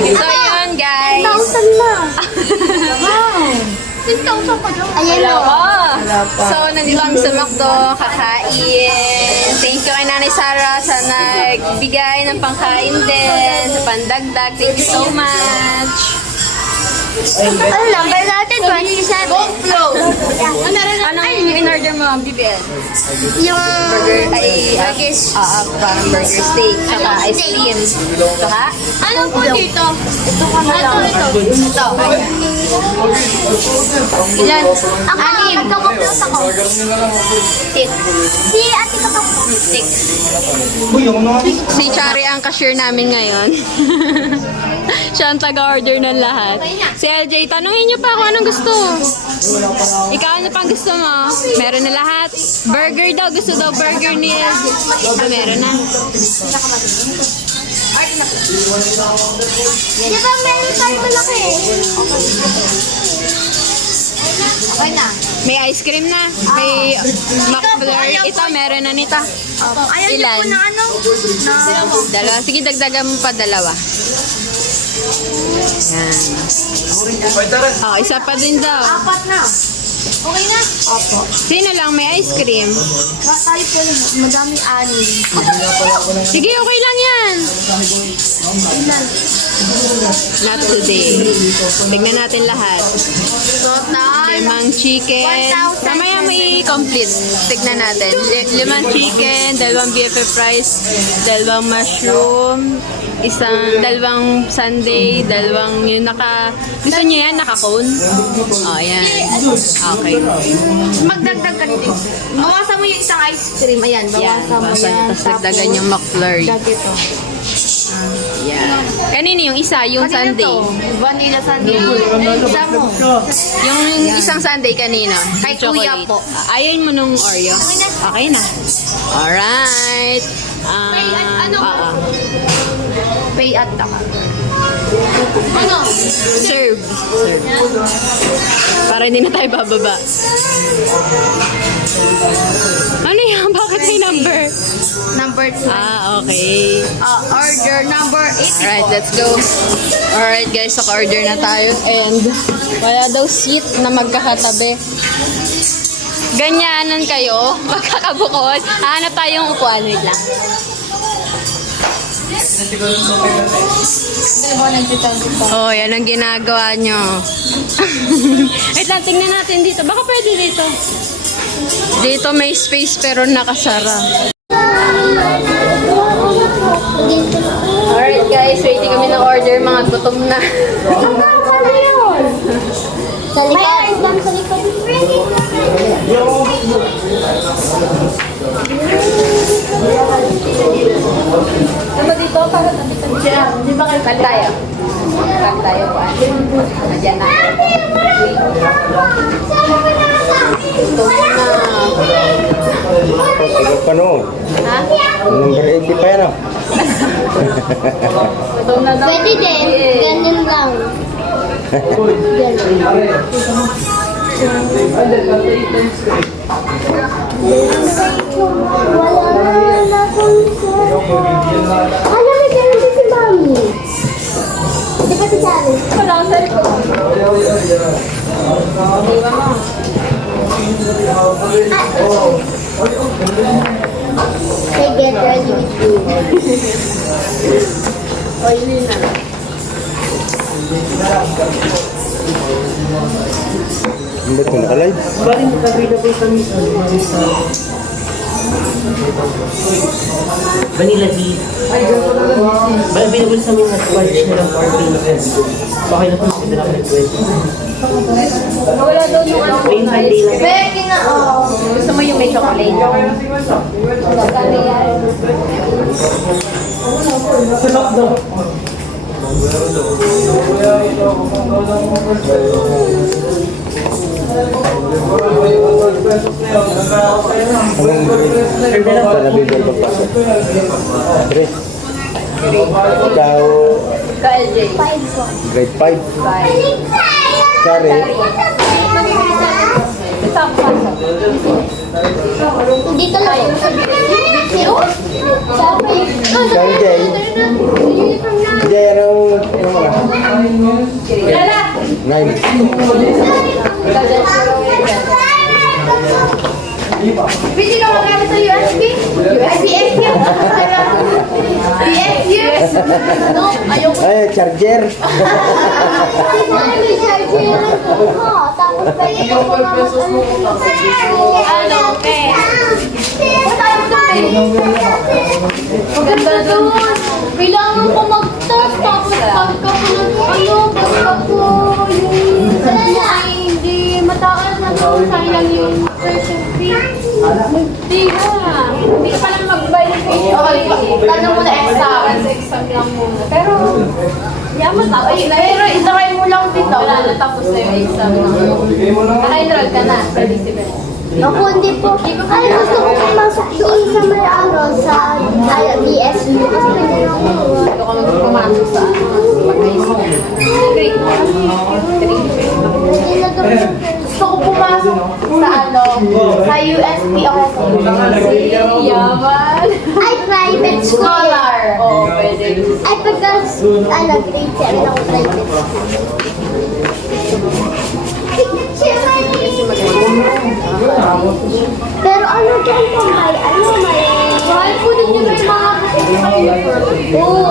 So, yun, guys. 1,000 na. Wow. 10,000 pa dyan. Ayan o. So, nandito kami sa McDo, kakain. Thank you kay Nanay Sarah sa nagbigay ng pangkain din, sa pandagdag. Thank you so much. Ano number natin? 27. Flow. Anong in-order mo, BBL? Yung Burger, parang burger steak, saka ice cream. Ito ha? ano po dito? Ito ka na lang. Ito. Ilan? Ako, nagkakaplos ako. Six. Si ate ka Six. Si Chari ang cashier namin ngayon. Siya ang taga-order ng lahat. Si LJ, tanungin niyo pa kung anong gusto. Ikaw, ano pang gusto mo? Meron na lahat. Burger daw. Gusto daw burger ni LJ. Meron na. Di ba meron tayo malaki? Okay na. May ice cream na. May McFlurry. Ito, meron na nito. Ayaw niyo Ilan? po na ano? Na Dalawa. Sige, dagdagan mo pa dalawa. Yan. Oh, isa pa din daw. apat na. Okay na? Opo. Sino lang may ice cream? Tayo po madami anin. Sige, okay lang yan. Ilan? Not today. Tignan natin lahat. So, na. Limang chicken. 1,000. Mamaya may complete. Tignan natin. Limang chicken, dalawang BFF rice, dalawang mushroom, dalawang sundae, dalawang yung gusto niyo yan, naka-cone? Oh, yan. Okay. Magdagdag ka dito. Bawasan mo yung isang ice cream. Ayan, Yan. bawasan mo yan. Tapos dagdagan yung McFlurry. Dagdag ito. Yan. Kanino yung isa? Yung Kanina sundae? to, vanilla sundae. Isa mo. Yung isang sundae kanino? Kay Yung Kuya chocolate. po. Ayayin mo nung Oreo? Okay na. Alright. Ano? Pay at taka. Ano? Serve. Para hindi na tayo bababa. Ano yan? Bakit may number? Number 2. Okay. Order number 8. Alright, let's go. Alright guys, naka-order na tayo. And wala daw seat na magkakatabi. Ganyanan kayo, magkakabukod. Hanap tayong upuan. Wait lang. Oh, yan ang ginagawa nyo. Wait lang, tingnan natin dito. Baka pwede dito. Dito may space pero nakasara. Alright guys, waiting kami ng order. Mga gutom na. Sa likod. Sa likod. Ano dito? Para natin siya. Di ba kayo? Kan tayo. Kan tayo po. Nandiyan na. Gutom na. Pagod pa noon. Ha? Number 80 pa yan ah. Gutom na daw. Pwede din. Ganun lang. Wala na akong alam mo, ganun din si Mami. Di ba si Charlie? Wala ang cellphone. Iwan mo. Say get ready with you. Oily na. Ba't mo nakalive? Vanilla tea. Available sa mga watch na lang 14. Okay na po sa pinaka ng 20. Wala daw nung ano. Plain vanilla lang. Pwede na, oh. Gusto mo yung may chocolate? Sa nabibig pagpasok. Pre. Ikaw, Ka-LJ. grade 5. Bye. Sorry. Dito lang. Sabi. Ikaw, Jay. Jay, anong ano? 9. Pwede ka magamit sa USB? USB? Yes. No, ayoko. Ay, charger. May charger ko. Tapos pwede ko ano, okay. Maganda doon. Kailangan ko mag-test. Tapos pagka ko yung ay hindi mataas na to. Sayang yung version fee. Hindi ha. Hindi ka palang mag-buy ng face. Okay, tanong mo na exam. Sa exam lang muna. Pero, yaman tapos na. Pero isakay mo lang dito. Wala na tapos na yung exam. Naka-enroll ka na sa Decibel. Ako hindi po. Ay, gusto ko pumasok doon sa may ano, sa BSU. Kasi pwede ako. Gusto ko magpumasok sa grade 1. Gusto ko pumasok sa ano, sa USP o sa Yaman. Ay, private school. Scholar. Oo, pwede. Ay, pagka, ano, grade 7 ako private school. Pero ano dyan po, may mahal po din yung may mga oo.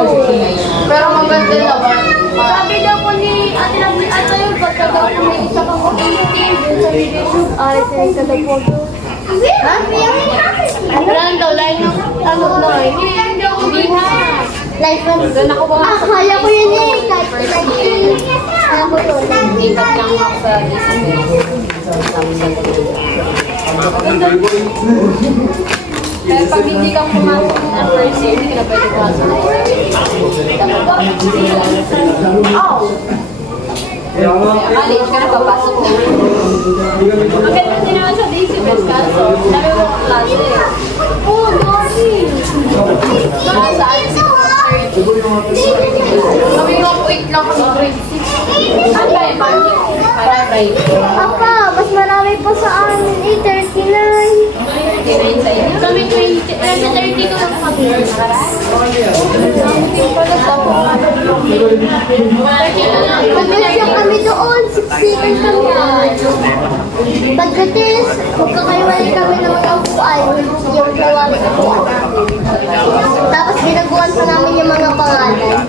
Pero maganda naman. Sabi daw po ni Ate Rabi, at ayun, pagka daw po may isa kang community, sa YouTube, ay, sa daw po. Ha? Wala daw, line ng, ano na, hindi ha. Life Doon ako pumasok. kaya ko yun eh, kahit kaya ko yun. Ikat lang ako sa Decibel. Pero pag hindi ka pumasok ng first year, hindi ka na pwede pumasok. Oh! College ka na, papasok na. Ang ganda din naman sa Decibel, kaso dami mo ang klase. Oh, Dory! Saan si Kami nga po 8 lang kami grade 6. Saan ba yun? Para private. Papa, mas marami po sa amin eh, 39. Tinayin sa inyo. Kami 20, 32 lang kami. Pag-test kami doon, 6 kami. Pagka-test, magkakaiwalay kami ng mga upuan, yung gawa sa upuan namin. Tapos ginagawan pa namin yung mga pangalan.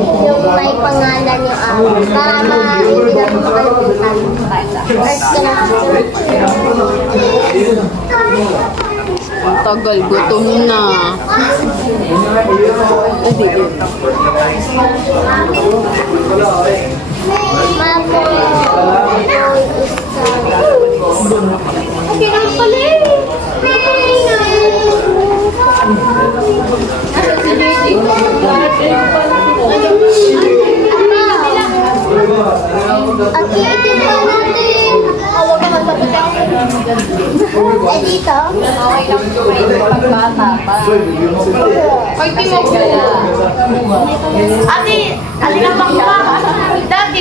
Yung may pangalan yung amin. Para hindi na makalimutan. First ka na. Tagal, gutom na. Mapo. Okay na pala eh. At iitin pa natin. Huwag ka magpapita. Eh dito? Okay lang tumayin pagkata pa. Pag di mo kaya. Ate lang bang dati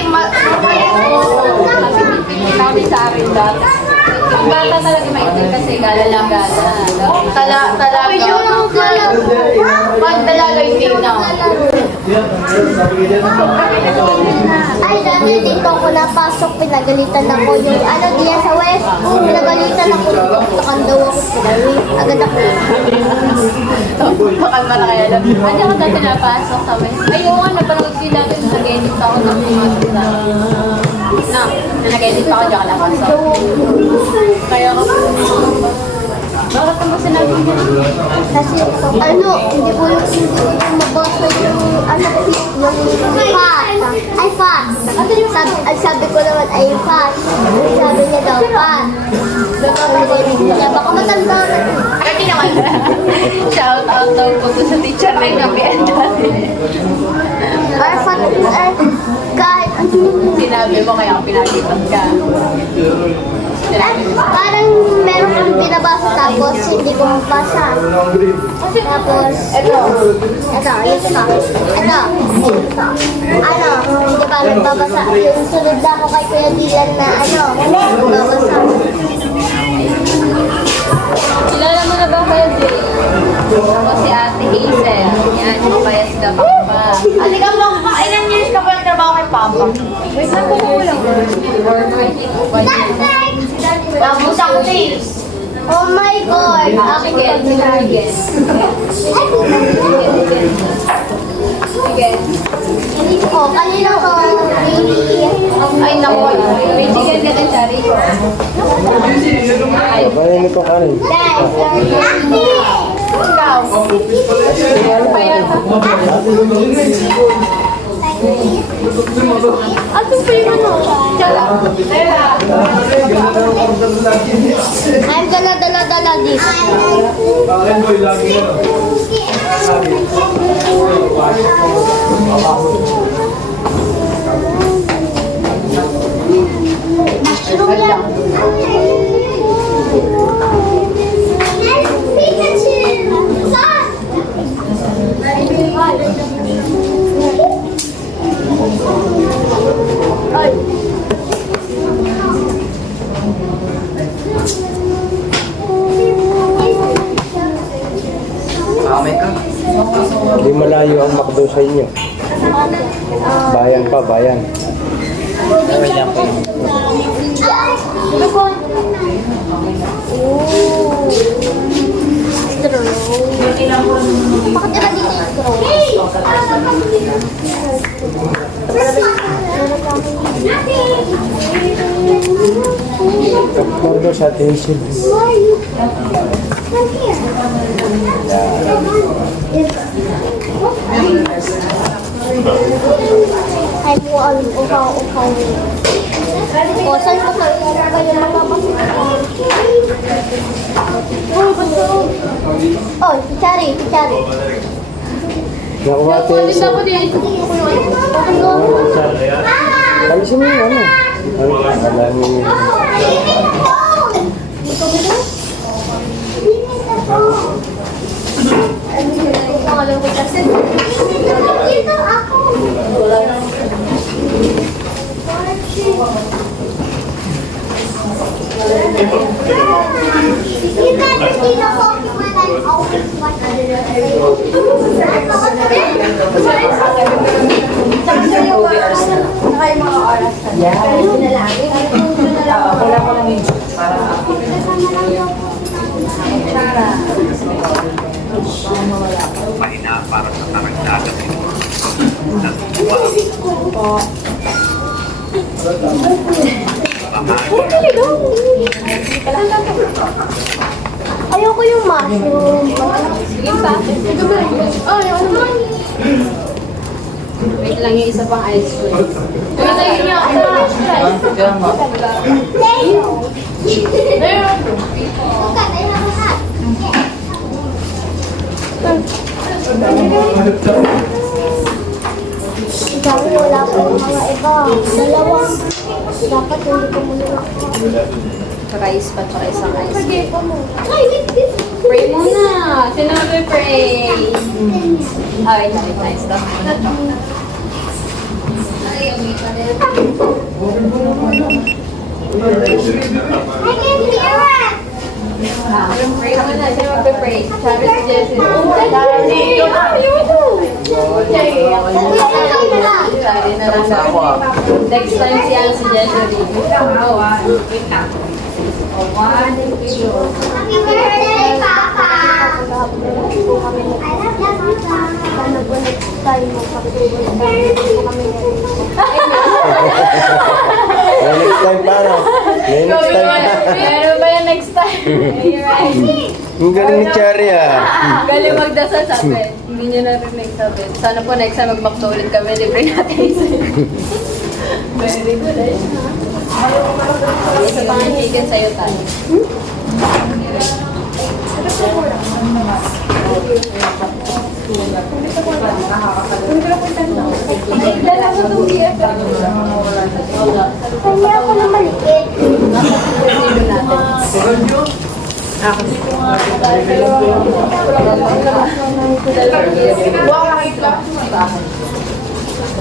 Kami sa amin dati. Ang bata talaga maitin kasi gala-gala. Talaga. Pag talaga hindi na. ay, dati dito ako napasok, pinagalitan ako yung ano diya sa West. Pinagalitan ako dito, daw ako agad ako. Bakal man kaya lang. Hindi ako dati napasok sa West. Ayun, napanood sila dun sa Genit ako na pumasok na. Nag-edit pa ako dyan ka napasok. Kaya ako. Bakit mo sinabi niya? Kasi ano, hindi ko mabasa yung ano, yung fast. Ay, fast. Sabi ko naman ay fast. Sabi niya daw fast. Kaya baka matanda na. Kasi naman. Shout out daw po sa teacher na gabihan dati. Ay, fast. Ay, kahit ano. Sinabi mo kaya ako pinalipat ka. Parang meron kang binabasa tapos hindi ko mabasa. Tapos, ito, yung isa. Ano, hindi pa nagbabasa. Yung sunod na ako kay Kuya Dylan na babasa. Kilala mo na ba kayo, Jay? Ako si Ate Hazel. Yan, yung bias ka pa pa. Halika mo, ilang years ka pa nagtrabaho kay papa. Wait lang, kukulang. Tapos ako taste. Oh my God! Akin yan, sinargen. Sige. Oh, kanina ko, baby. Ay, naku. May chicken ka din, Shari. Kapanin mo ito kanin. Ikaw. Ato pa yung ano? I'm gonna dala this. Mushroom lang. Ay. Hindi malayo ang McDo sa inyo. Bayan pa, bayan. Pakatira dito yung straw. McDo sa Hazel. Ay mo ang uhaw-uhaw. O, saan ko sa yung mga pasok? Oh, si Chari, si Chari. Nakuha ito yung Alisin mo yung ano. Alam mo. Ayoko yung mushroom. Sige pa. Ay, ano ba? Wait lang yung isa pang ice cream. Patayin niya ako sa Dami wala pa yung mga iba. Dalawang. Dapat hindi ko muna ako. Rice pa, tsaka isang ice cream. Pagay pa mo. Ay, wait. Pray muna! Sino mag-pray? Ah, wait lang, wait lang. Stop. I can hear it. Pray muna. Sino mag-pray? Sabi si Jessie. Sorry na lang. Next time siya si Jessie. Happy birthday, Papa! I love you, Papa. Sana po next time mo Next time pa na. Next time pa. Meron ba yan next time? You're right. Ang galing ni Chari ah. Galing magdasal sa akin. Hindi nyo narinig sa akin. Sana po next time mag-McDo ulit kami. Libre natin isa. Very good eh. Isa pang chicken sa'yo tayo. Kanya ako na maliit.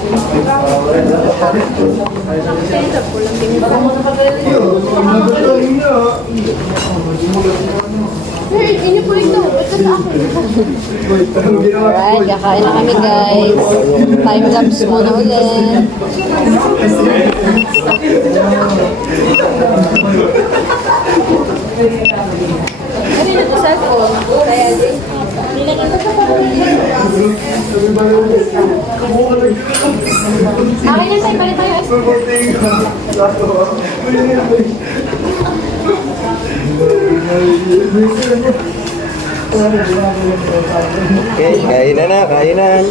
Hey, inyo po ito. Ito sa akin. Alright, kakain na kami guys. Time lapse muna ulit. Ano yun ito cellphone? Kaya din. Akin yan, tayo. Balik tayo. Okay, kainan na, kainan.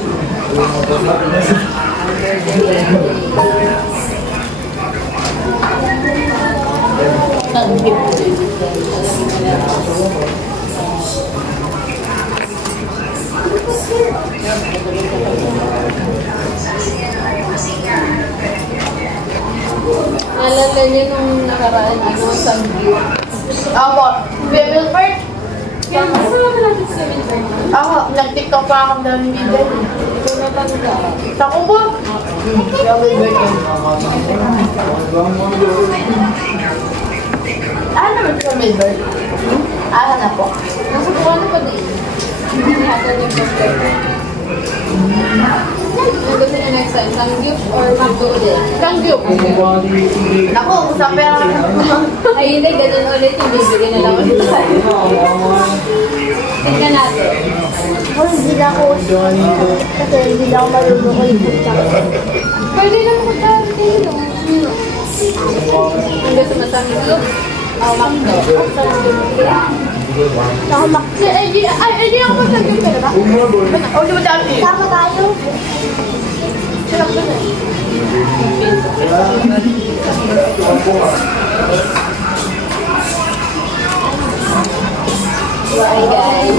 Naalala niyo nung nakaraan, sa view. Ako, Bebel Park. Yan, saan naman natin sa Winter? Ako, nag-tiktok pa akong daming video. Ito na tanda. Sa kubo. Bebel Park. Ano naman sa Bebel Park? Ano na po? Nasa buwan pa din. Hatan yung pagkain. Ano gusto niyo next time? Sangyup or Magdo ulit? Sangyup. Ako, sa pera. Ay, hindi. Ganun ulit yung bibigyan na lang ulit tayo. Tingnan natin. Ako, hindi na ako. Kasi hindi na ako marunong ko yung putsa. Pwede naman ko dati. Ang gusto mo sangyup? O Magdo? Ako, hindi ako mag-sangyup ka na ba? O, di ba dati? Sama tayo. Sarap ko na. Bye guys.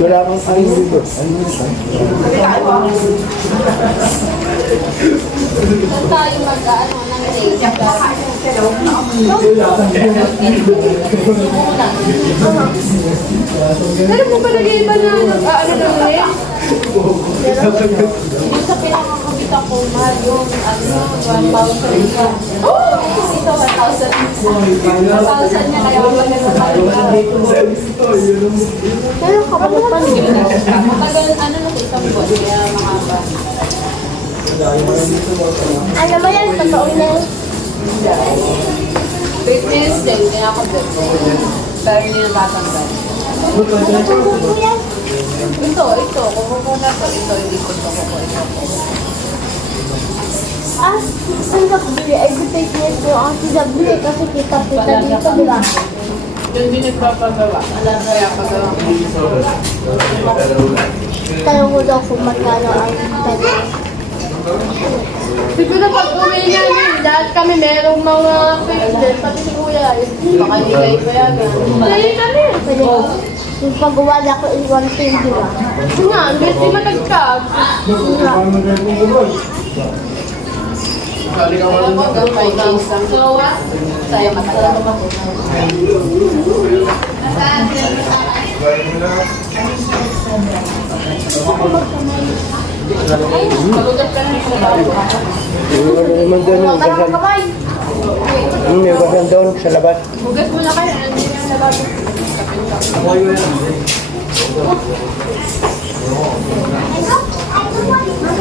Wala akong kain dito. Saan tayo mag-ano ng date? Pero mo ba nag-iiba na ano na ulit? Yung sa pinakakabita ko, mahal yung 1,000 ka. Oh! Ito, 1,000. 1,000 niya, kaya ako Pero kapag pa matagal, ano na sa isang buwan, kaya makaba. ano ba yan? Totoo na yun. Fitness day, hindi na ako bet. Pero hindi na tatanggal. Ano yan? Ito, kumukuha na to. Ito, hindi ko ito kukuha. Saan ka bili? Ay, good fitness ko ang sinabili kasi kita-kita dito, di ba? Yung din nagpapagawa. Kaya pagawa ko. Tanong mo daw kung magkano ang kanya. Siguro pag uwi niya yun, dahil kami merong mga fitness, pati si Kuya yun. Baka hindi kayo payagan. Pwede kami. Pwede. Yung paggawa na ako in 120 ba? Kasi nga, hindi matagkag. Nga. Alam mo, hanggang 5 days lang. So, saya matagal. Ay, malugat ka na sa bago. Ano naman doon yung Parang basan? kamay. May basan doon sa labas. Hugas mo na kayo. Ano yung sa bago?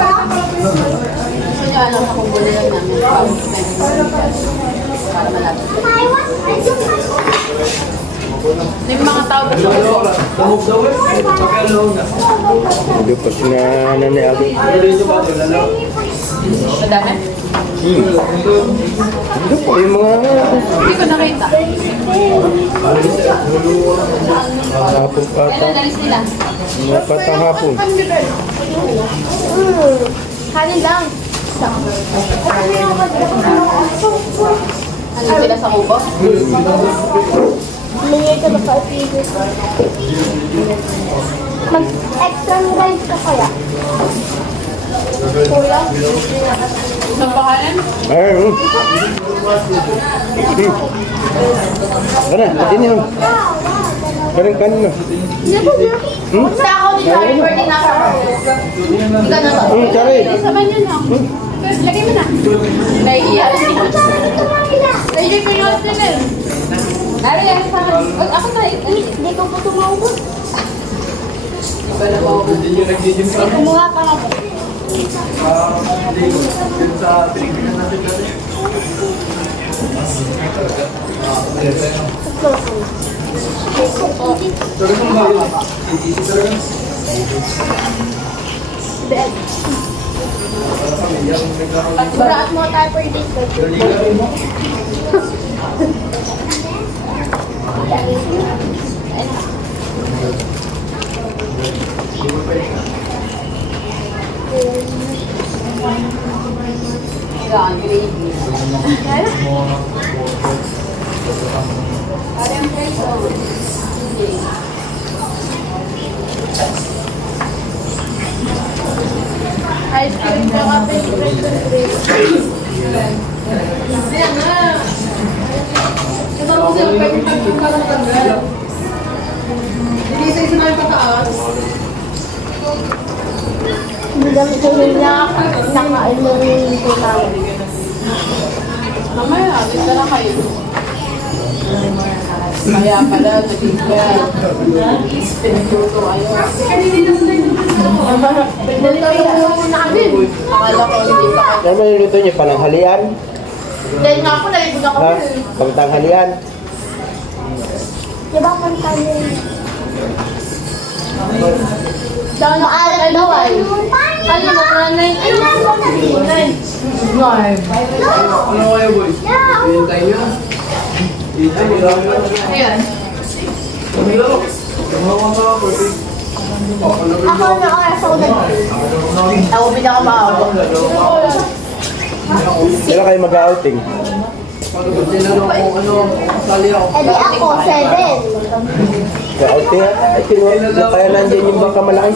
Gusto niyo alam mo kung bula lang namin. Para malapit. Yung mga tao ba sa Hindi pa sinanay ako. madami? Hindi po yung mga Hindi ko nakita. hapon pa. Kailan nalis nila? Mga patang hapon. Kanin lang. Ano sila sa kubo? Lingay ka na ka-ipigil. Mag-extra rice ka kaya? Kuya? Ang pangalan? Ay, Ano, pati niyo. Kanin na. Basta ako ni Charlie birthday na ako. Ika na ba? Sorry. Sabay niyo na. Lagay mo na. Naiiyak. Naiiyak ko yung sila. Nari, ako na, hindi ko po tumawag. Kumuha pa ako. Pagburat mo tayo per day. Ice cream na kape ni Preston Grace. Ito mo sila pwede pagkakatanggal. Hindi sa isa na pataas. Hindi kami sa niya naka-ilong ko tawag. Mamaya, ganda na kayo. Kaya pala, nag-iba. Pinagluto kayo. Pinagluto mo na kami. Akala ko hindi pa. Ano mo yung luto niyo? Pananghalian? Dahil nga po, nalibog ako. Ha? Pangtanghalian? Diba kung tayo? Daw na aral daw ay. Ano mo, nanay? Ano mo, nanay? Ano kayo, boys? Hintay nyo? Hintay nyo? Ayan. Ako na oras ako nag- Ako pinakamaawa. Kailan kayo mag-outing? Tinanong kung ano, kasali ako. Eh di ako, 7. Mag-outing? Ay, tinuwag na kaya nandiyan yung bangka malaki.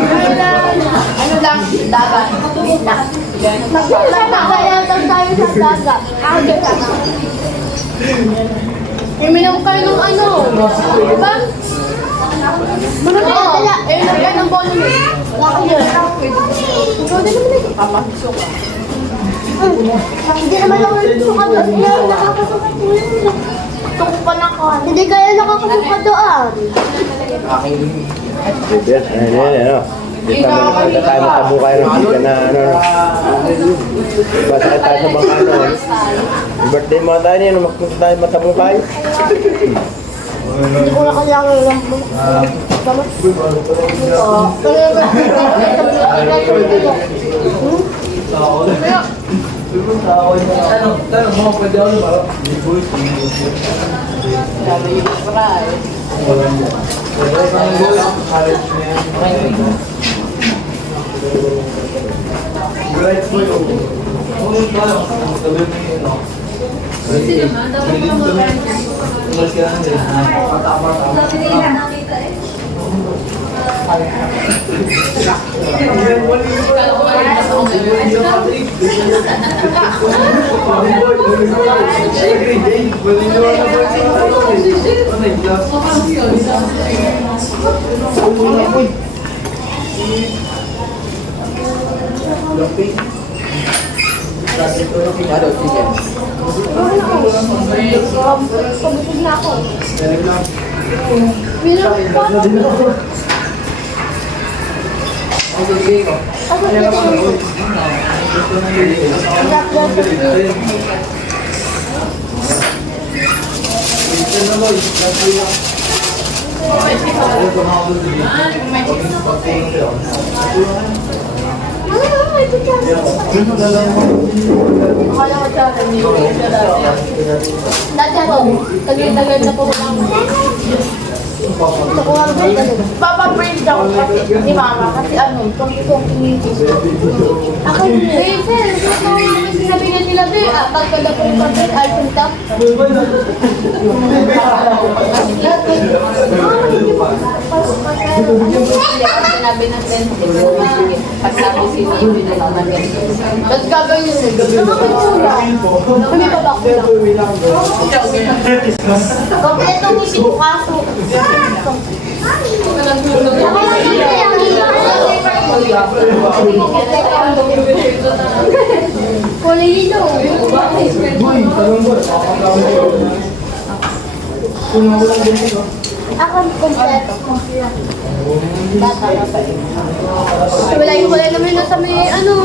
Ano lang, dagat. Magkakalagan tayo sa dagat. Iminom kayo ng ano? Diba? Marami na. Iminom kayo ng bono mo. Papasok ka. Hindi naman ako nagsuka doon. Nakakasukat mo yun. Tukupan ako. Hindi kaya nakakasukat doon. Yes, ano. Dito tayo matabukay ng sika na ano. Masakit tayo sa bangka noon. Birthday mga tayo niya, magpunta tayo matabukay. Hindi ko na kailangan lang mo. Tanong mo, pwede ako lumaro? Right po yung kung tayo, sabi mo yun, no? Kasi naman, dapat mo umalis ka lang din. Tama. Pabusog na ako. Minum pa. Dati ako, tagal-tagal na po lang. Papaprint daw kasi ni mama kasi ano, kung ako din. Sir, sinabi na nila din, pagkada po yung pagkada, iPhone top. Sinabi na 20. Pagkatapos sinabi na naman Tapos gagawin yun. Naman kulang. Kami pa ba kulang? Kompletong isip ko kaso. Kulay yelo. Ako kompleto. Bata ka pa rin. Wala yung kulay naman nasa may ano.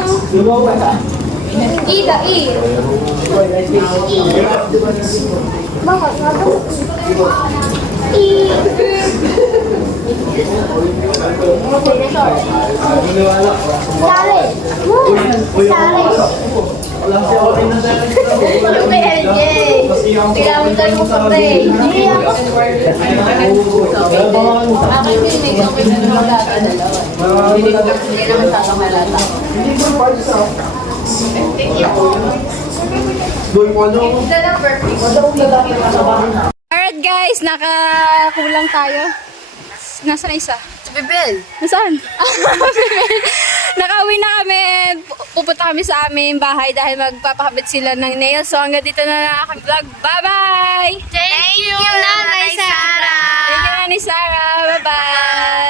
Ida, I. Bakit nga ba? I. Sari. Sari. Yung kay LJ. Kaya mo tayo magpapay. Hindi ako. Akin yung may gawin na namalata dalawa. Hindi naman sakamalata. Alright guys, nakakulang tayo. Nasaan na isa? Bibel. Nasaan? Nakauwi na kami. Pupunta kami sa aming bahay dahil magpapakabit sila ng nails. So hanggang dito na lang aking vlog. Bye-bye! Thank you, Nanay Sarah! Thank you, Nanay Sarah. Bye-bye!